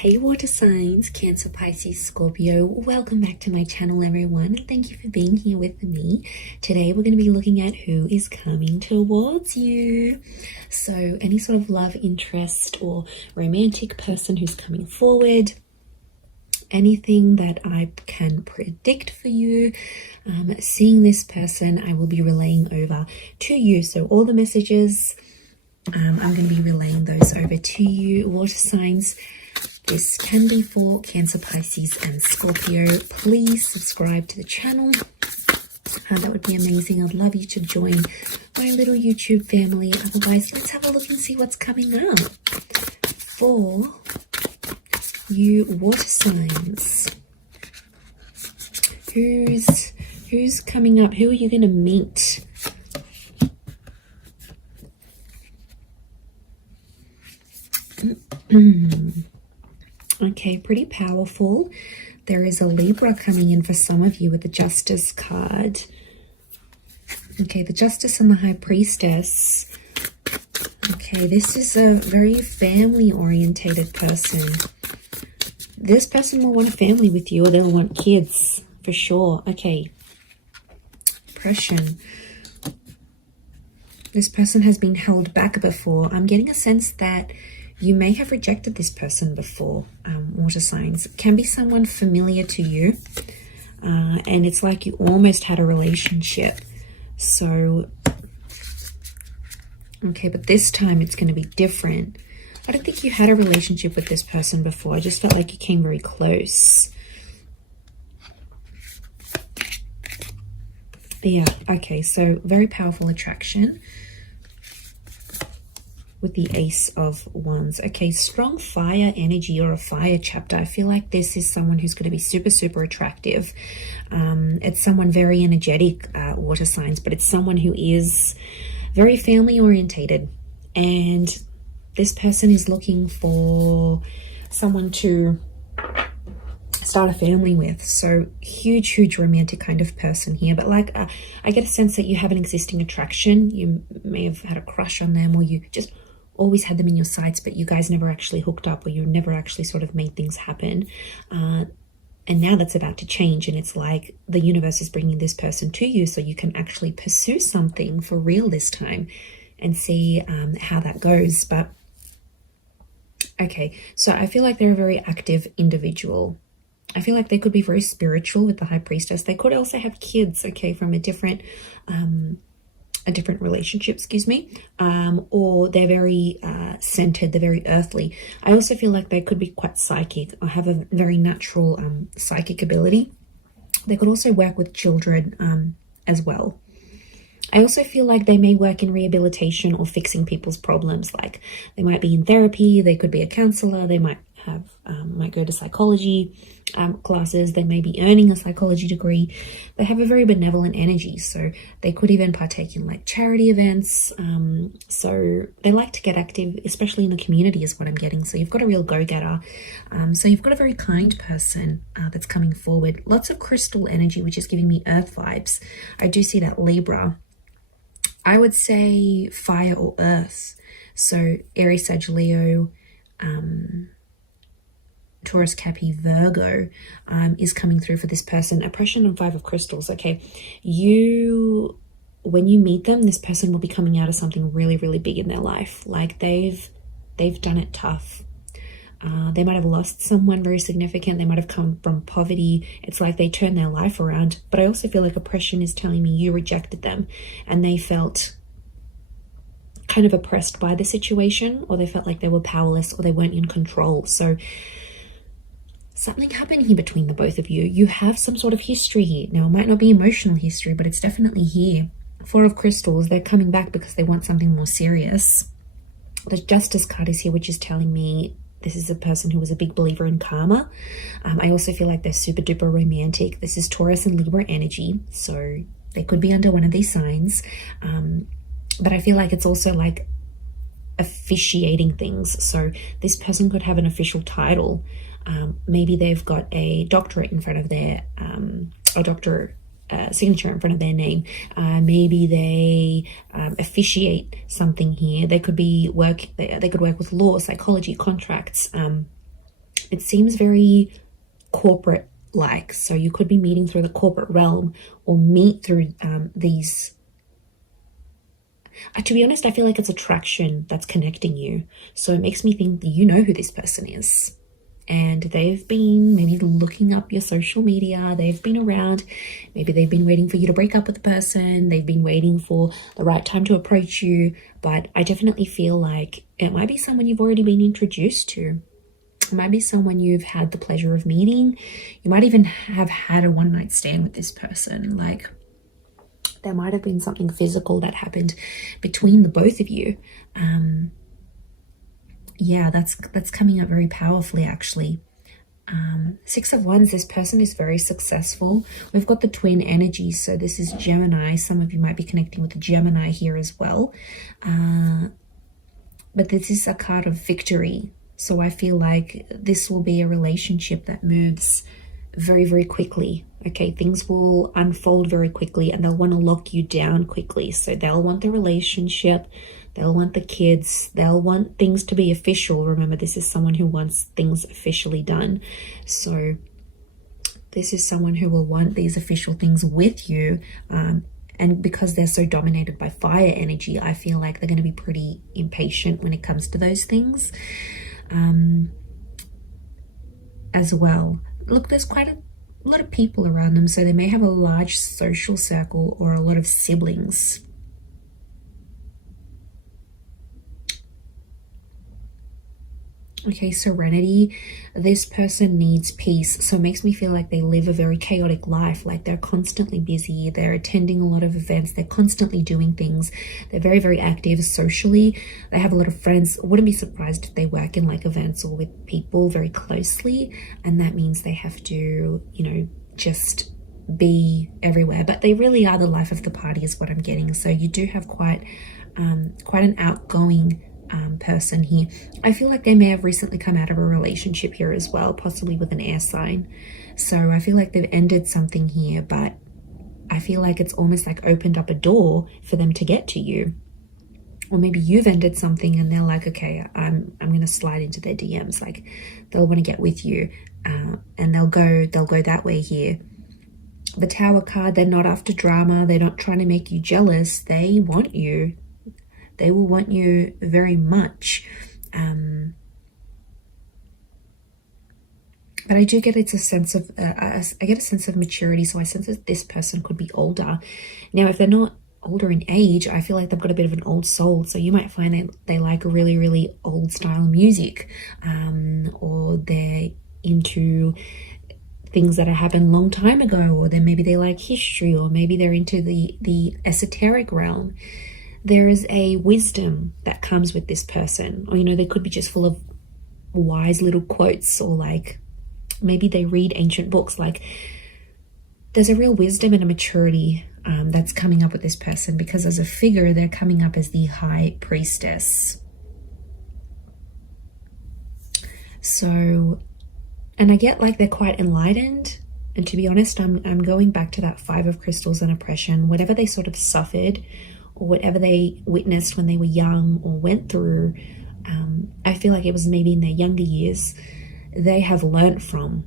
Hey water signs, Cancer, Pisces, Scorpio, welcome back to my channel everyone, and thank you for being here with me. Today we're going to be looking at who is coming towards you. So any sort of love interest or romantic person who's coming forward, anything that I can predict for you, seeing this person I will be relaying over to you. So all the messages, I'm going to be relaying those over to you, water signs. This can be for Cancer, Pisces and Scorpio. Please subscribe to the channel. That would be amazing. I'd love you to join my little YouTube family. Otherwise, let's have a look and see what's coming up for you water signs. Who's coming up? Who are you going to meet? Okay, pretty powerful. There is a Libra coming in for some of you with the Justice card. Okay, the Justice and the High Priestess. Okay, this is a very family-orientated person. This person will want a family with you, or they'll want kids, for sure. Okay, oppression. This person has been held back before. I'm getting a sense that you may have rejected this person before, water signs. It can be someone familiar to you, and it's like you almost had a relationship. So, okay, but this time it's going to be different. I don't think you had a relationship with this person before. I just felt like you came very close. Yeah, okay, so very powerful attraction with the Ace of Wands. Okay, strong fire energy or a fire chapter. I feel like this is someone who's going to be super, super attractive. It's someone very energetic, water signs, but it's someone who is very family orientated. And this person is looking for someone to start a family with. So huge romantic kind of person here. But like, I get a sense that you have an existing attraction. You may have had a crush on them, or you just always had them in your sights, but you guys never actually hooked up, or you never actually sort of made things happen. And now that's about to change, and it's like the universe is bringing this person to you so you can actually pursue something for real this time and see how that goes. But okay, so I feel like they're a very active individual. I feel like they could be very spiritual with the High Priestess. They could also have kids, okay, from a different relationship, excuse me, or they're very centered, they're very earthly. I also feel like they could be quite psychic or have a very natural psychic ability. They could also work with children as well. I also feel like they may work in rehabilitation or fixing people's problems. Like they might be in therapy, they could be a counselor, they might have might go to psychology classes, they may be earning a psychology degree. They have a very benevolent energy, so they could even partake in like charity events. So they like to get active, especially in the community is what I'm getting. So you've got a real go-getter. So you've got a very kind person that's coming forward. Lots of crystal energy, which is giving me earth vibes. I do see that Libra. I would say fire or earth. So Aries, Sag, Leo, Taurus, Capi, Virgo is coming through for this person. Oppression and Five of Crystals. Okay, when you meet them, this person will be coming out of something really big in their life. Like they've done it tough. They might have lost someone very significant. They might have come from poverty. It's like they turned their life around. But I also feel like oppression is telling me you rejected them, and they felt kind of oppressed by the situation, or they felt like they were powerless, or they weren't in control. So something happened here between the both of you. You have some sort of history here. Now, it might not be emotional history, but it's definitely here. Four of Crystals, they're coming back because they want something more serious. The Justice card is here, which is telling me this is a person who was a big believer in karma. I also feel like they're super duper romantic. This is Taurus and Libra energy, so they could be under one of these signs. But I feel like it's also like officiating things. So this person could have an official title. Maybe they've got a doctorate in front of their signature in front of their name. Maybe they officiate something here. They could be they could work with law, psychology, contracts, It seems very corporate like. So you could be meeting through the corporate realm or meet through these. To be honest, I feel like it's attraction that's connecting you. So it makes me think that you know who this person is. And they've been maybe looking up your social media. They've been around. Maybe they've been waiting for you to break up with the person. They've been waiting for the right time to approach you. But I definitely feel like it might be someone you've already been introduced to. It might be someone you've had the pleasure of meeting. You might even have had a one-night stand with this person. Like, there might have been something physical that happened between the both of you. Yeah, that's coming up very powerfully, actually. Six of Wands, this person is very successful. We've got the twin energy, so this is Gemini. Some of you might be connecting with the Gemini here as well. But this is a card of victory. So I feel like this will be a relationship that moves very, very quickly. Okay, things will unfold very quickly and they'll want to lock you down quickly. So they'll want the relationship, they'll want the kids, they'll want things to be official. Remember, this is someone who wants things officially done. So this is someone who will want these official things with you. And because they're so dominated by fire energy, I feel like they're going to be pretty impatient when it comes to those things as well. Look, there's quite a lot of people around them, so they may have a large social circle or a lot of siblings. Okay, serenity. This person needs peace. So it makes me feel like they live a very chaotic life. Like they're constantly busy. They're attending a lot of events. They're constantly doing things. They're very, very active socially. They have a lot of friends. I wouldn't be surprised if they work in like events or with people very closely. And that means they have to, you know, just be everywhere. But they really are the life of the party is what I'm getting. So you do have quite an outgoing person here. I feel like they may have recently come out of a relationship here as well, possibly with an air sign. So I feel like they've ended something here, but I feel like it's almost like opened up a door for them to get to you. Or maybe you've ended something and they're like, okay, I'm going to slide into their DMs. Like they'll want to get with you, and they'll go that way here. The Tower card, they're not after drama. They're not trying to make you jealous. They want you. They will want you very much. But I do get it's a sense of, I get a sense of maturity. So I sense that this person could be older. Now, if they're not older in age, I feel like they've got a bit of an old soul. So you might find that they like really, really old style music, or they're into things that happened a long time ago, or then maybe they like history, or maybe they're into the esoteric realm. There is a wisdom that comes with this person, or, you know, they could be just full of wise little quotes, or like maybe they read ancient books. Like there's a real wisdom and a maturity that's coming up with this person, because as a figure, they're coming up as the High Priestess. So, and I get like they're quite enlightened. And to be honest, I'm going back to that Five of Crystals and oppression, whatever they sort of suffered, or whatever they witnessed when they were young or went through, I feel like it was maybe in their younger years, they have learnt from.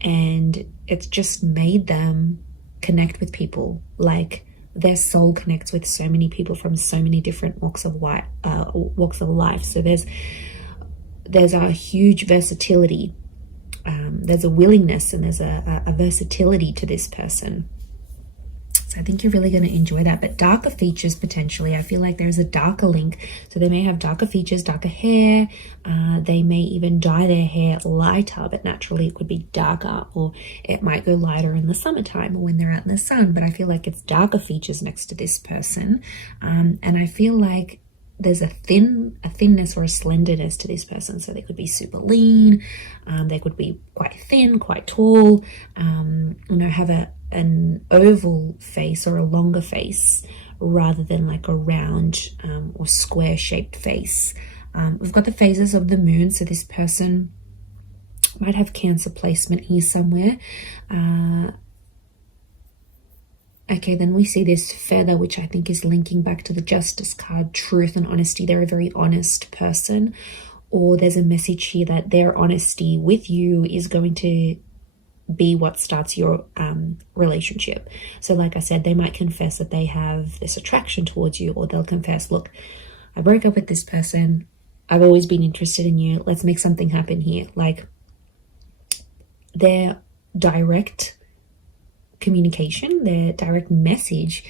And it's just made them connect with people. Like their soul connects with so many people from so many different walks of life. So there's a huge versatility. There's a willingness and there's a versatility to this person. So I think you're really going to enjoy that. But darker features, potentially, I feel like there's a darker link. So they may have darker features, darker hair. They may even dye their hair lighter, but naturally it could be darker, or it might go lighter in the summertime or when they're out in the sun. But I feel like it's darker features next to this person. And I feel like there's a thinness or a slenderness to this person. So they could be super lean. They could be quite thin, quite tall, have an oval face or a longer face rather than like a round or square shaped face. We've got the phases of the moon. So this person might have Cancer placement here somewhere. Okay, then we see this feather, which I think is linking back to the Justice card, truth and honesty. They're a very honest person, or there's a message here that their honesty with you is going to be what starts your relationship. So like I said, they might confess that they have this attraction towards you, or they'll confess, look, I broke up with this person, I've always been interested in you, let's make something happen here. Like, their direct communication, their direct message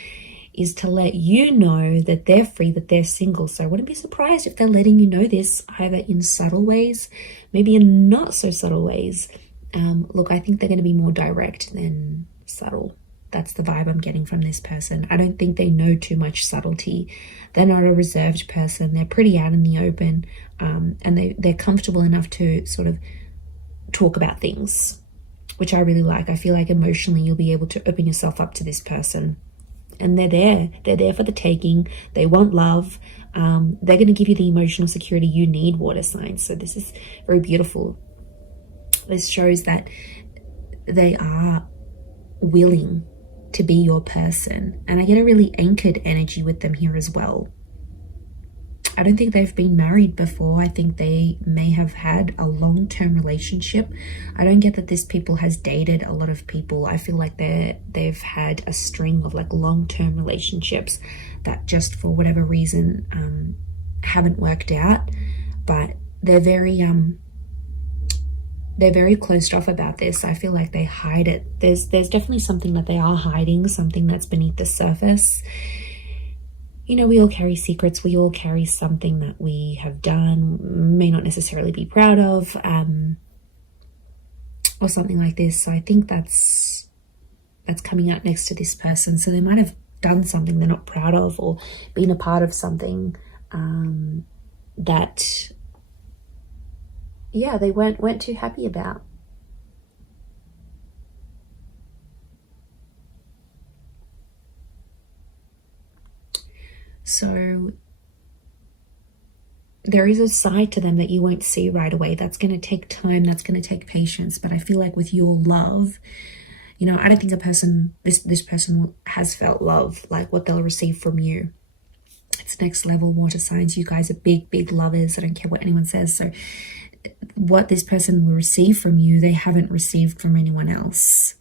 is to let you know that they're free, that they're single. So I wouldn't be surprised if they're letting you know this either in subtle ways, maybe in not so subtle ways. Look, I think they're going to be more direct than subtle. That's the vibe I'm getting from this person. I don't think they know too much subtlety. They're not a reserved person. They're pretty out in the open, and they're comfortable enough to sort of talk about things, which I really like. I feel like emotionally you'll be able to open yourself up to this person. And they're there for the taking. They want love. They're going to give you the emotional security you need, water signs. So this is very beautiful. This shows that they are willing to be your person. And I get a really anchored energy with them here as well. I don't think they've been married before. I think they may have had a long-term relationship. I don't get that this people has dated a lot of people. I feel like they've had a string of like long-term relationships that just for whatever reason haven't worked out. But they're very closed off about this. I feel like they hide it. There's definitely something that they are hiding, something that's beneath the surface. You know, we all carry secrets. We all carry something that we have done, may not necessarily be proud of, or something like this. So I think that's coming out next to this person. So they might have done something they're not proud of, or been a part of something that, yeah, they weren't too happy about. So there is a side to them that you won't see right away. That's going to take time. That's going to take patience. But I feel like with your love, you know, I don't think this person has felt love like what they'll receive from you. It's next level, water signs. You guys are big, big lovers. I don't care what anyone says. So what this person will receive from you, they haven't received from anyone else.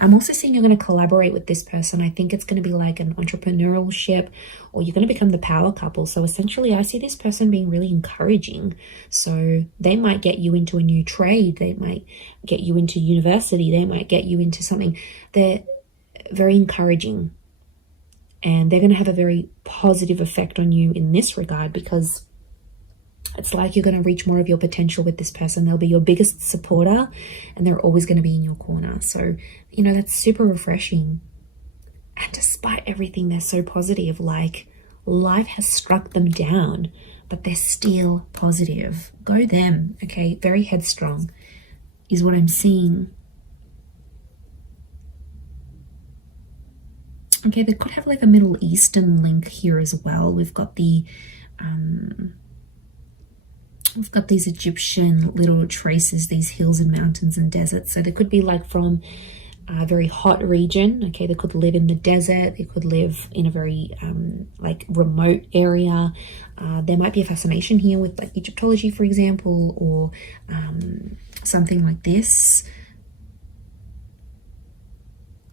I'm also seeing you're going to collaborate with this person. I think it's going to be like an entrepreneurial ship, or you're going to become the power couple. So essentially, I see this person being really encouraging. So they might get you into a new trade. They might get you into university. They might get you into something. They're very encouraging. And they're going to have a very positive effect on you in this regard, because it's like you're going to reach more of your potential with this person. They'll be your biggest supporter, and they're always going to be in your corner. So, you know, that's super refreshing. And despite everything, they're so positive. Like, life has struck them down, but they're still positive. Go them, okay? Very headstrong is what I'm seeing. Okay, they could have like a Middle Eastern link here as well. We've got these Egyptian little traces, these hills and mountains and deserts. So they could be like from a very hot region. Okay, they could live in the desert. They could live in a very like remote area. There might be a fascination here with like Egyptology, for example, or something like this.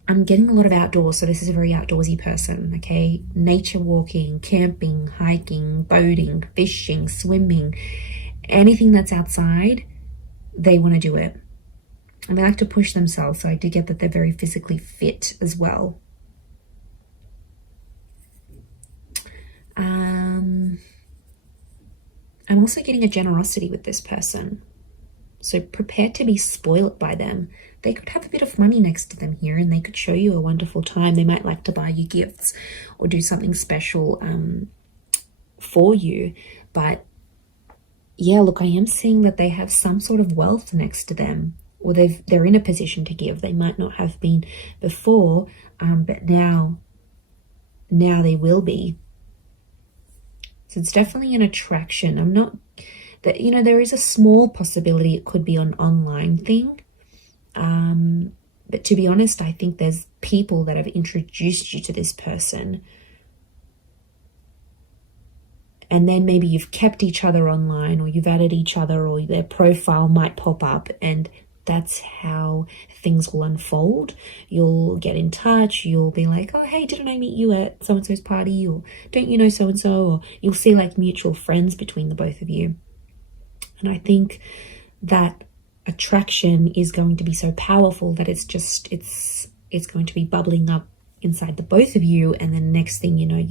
I'm getting a lot of outdoors, so this is a very outdoorsy person, okay? Nature walking, camping, hiking, boating, fishing, swimming, anything that's outside, they want to do it. And they like to push themselves, so I do get that they're very physically fit as well. I'm also getting a generosity with this person. So prepare to be spoiled by them. They could have a bit of money next to them here, and they could show you a wonderful time. They might like to buy you gifts or do something special for you. But yeah, look, I am seeing that they have some sort of wealth next to them, or they're in a position to give. They might not have been before, but now they will be. So it's definitely an attraction. I'm not that, you know, there is a small possibility it could be an online thing. But to be honest, I think there's people that have introduced you to this person. and then maybe you've kept each other online, or you've added each other, or their profile might pop up, and that's how things will unfold. You'll get in touch, you'll be like, oh hey, didn't I meet you at so-and-so's party, or don't you know so-and-so, or you'll see like mutual friends between the both of you. And I think that attraction is going to be so powerful that it's going to be bubbling up inside the both of you, and then next thing you know,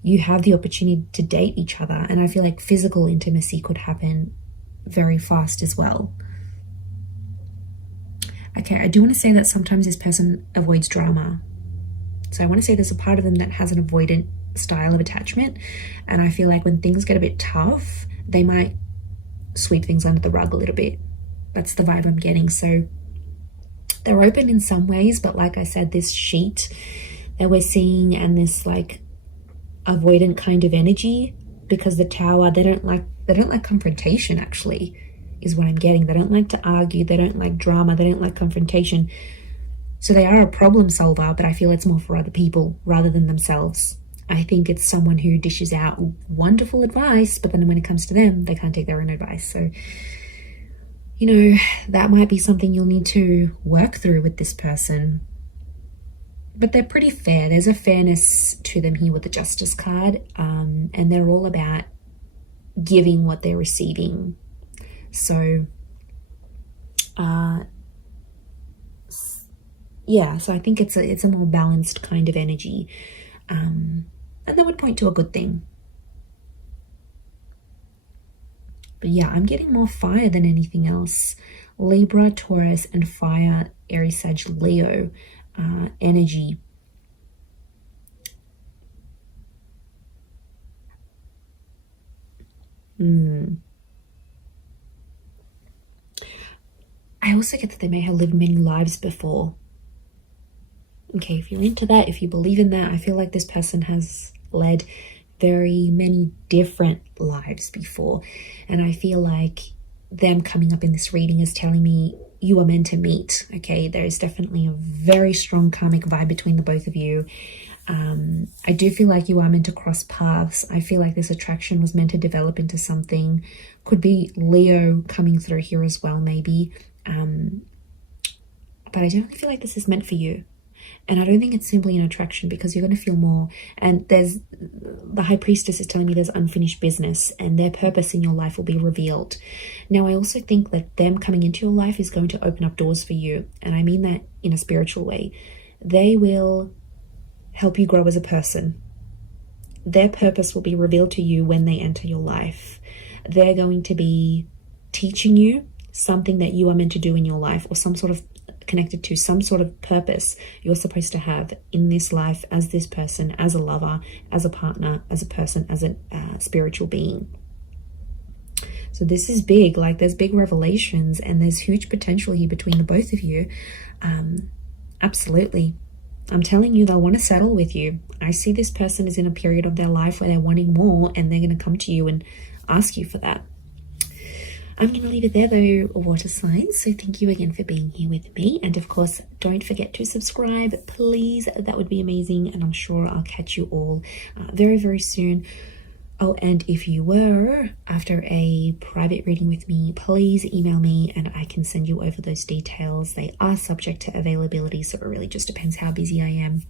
you have the opportunity to date each other. And I feel like physical intimacy could happen very fast as well. Okay, I do want to say that sometimes this person avoids drama. So I want to say there's a part of them that has an avoidant style of attachment, and I feel like when things get a bit tough, they might sweep things under the rug a little bit. That's the vibe I'm getting. So they're open in some ways, but like I said, this sheet that we're seeing and this like avoidant kind of energy, because the Tower, they don't like confrontation, actually, is what I'm getting. They don't like to argue, they don't like drama, they don't like confrontation. So they are a problem solver, but I feel it's more for other people rather than themselves. I think it's someone who dishes out wonderful advice, but then when it comes to them, they can't take their own advice. So, you know, that might be something you'll need to work through with this person. But they're pretty fair. There's a fairness to them here with the Justice card, and they're all about giving what they're receiving. So, yeah, so I think it's a more balanced kind of energy. And that would point to a good thing. But yeah, I'm getting more fire than anything else. Libra, Taurus, and fire, Aries, Sag, Leo energy. I also get that they may have lived many lives before. Okay, if you're into that, if you believe in that, I feel like this person has led very many different lives before. And I feel like them coming up in this reading is telling me you are meant to meet. Okay, there is definitely a very strong karmic vibe between the both of you. I do feel like you are meant to cross paths. I feel like this attraction was meant to develop into something. Could be Leo coming through here as well, maybe. But I definitely feel like this is meant for you. And I don't think it's simply an attraction, because you're going to feel more. And there's the High Priestess is telling me there's unfinished business, and their purpose in your life will be revealed. Now, I also think that them coming into your life is going to open up doors for you. And I mean that in a spiritual way. They will help you grow as a person. Their purpose will be revealed to you when they enter your life. They're going to be teaching you something that you are meant to do in your life, or some sort of connected to some sort of purpose you're supposed to have in this life as this person, as a lover, as a partner, as a person, as a spiritual being. So this is big. Like, there's big revelations, and there's huge potential here between the both of you. Absolutely. I'm telling you, they'll want to settle with you. I see this person is in a period of their life where they're wanting more, and they're going to come to you and ask you for that. I'm going to leave it there though, water signs. So thank you again for being here with me. And of course, don't forget to subscribe, please. That would be amazing. And I'm sure I'll catch you all very, very soon. Oh, and if you were after a private reading with me, please email me and I can send you over those details. They are subject to availability, so it really just depends how busy I am.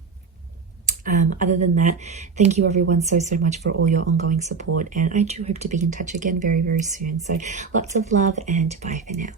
Other than that, thank you everyone so much for all your ongoing support, and I do hope to be in touch again very, very soon. So lots of love, and bye for now.